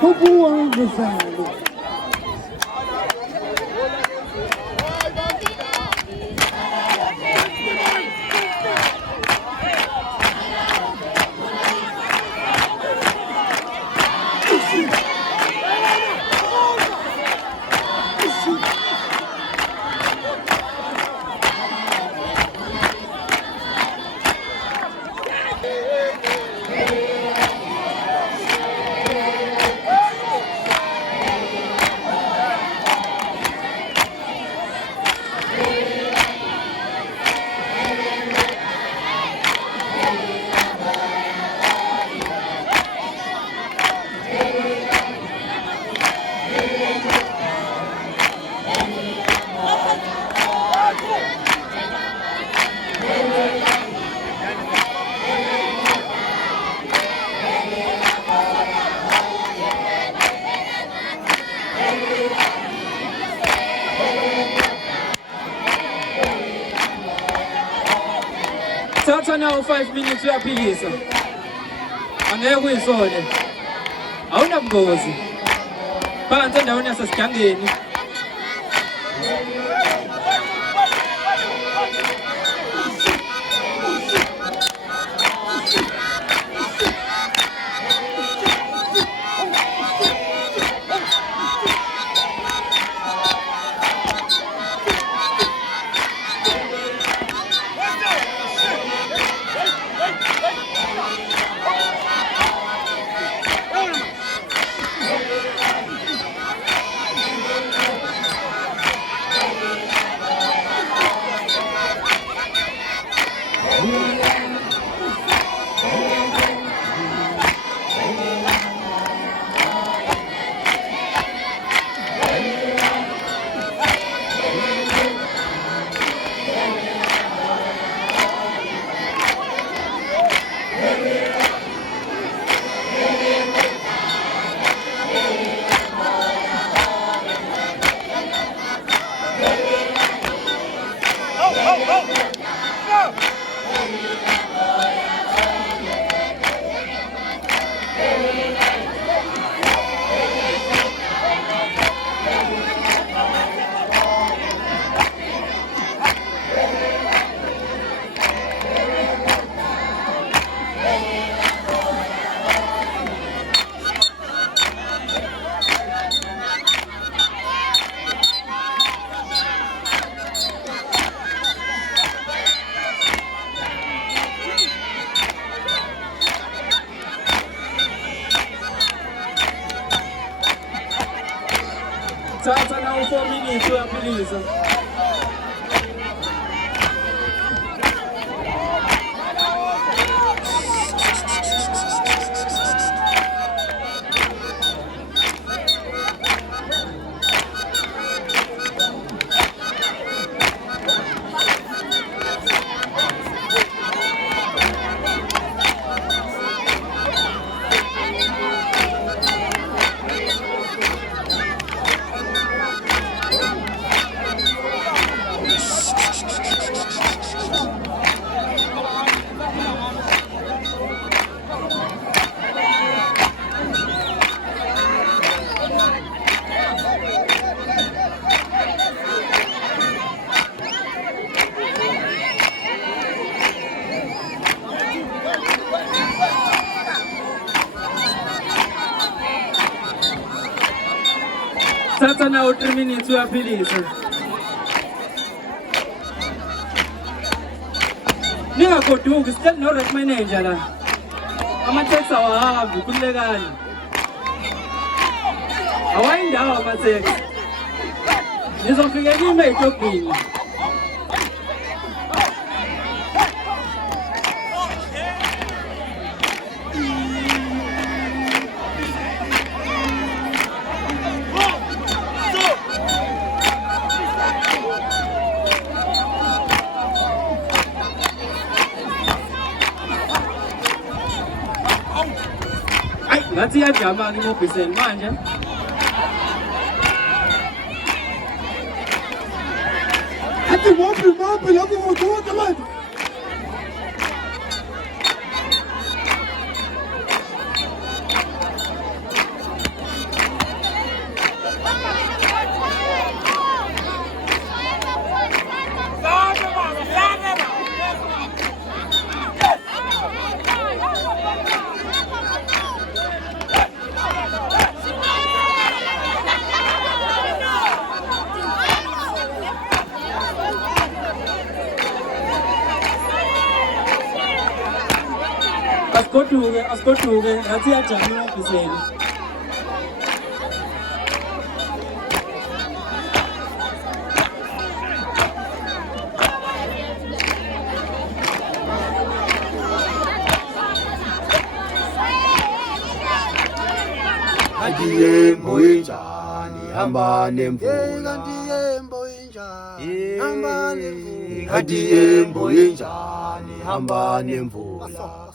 Football wangu sana. Sasa nao 5 minutes ya pili sasa. Angeke kuyisole. Awuna mgozi. Phansi endaweni yasesigangeni. Sasa nao 4 minutes ya pili sasa. Sasa nao 3 minutes ya pili sasa. Ningagoduki still no rate manager la. Amatexa wahambi kulekani. Awayindawo amatexa. Nizofika kimi edobhini. Ngathi iyajama-ke imobhiseni manje. Athi mophi lapho ngokuthi manje. asigoduke ngathi iyajama emabhiseni. Yembo injani hamba nemvula Hamba nemvula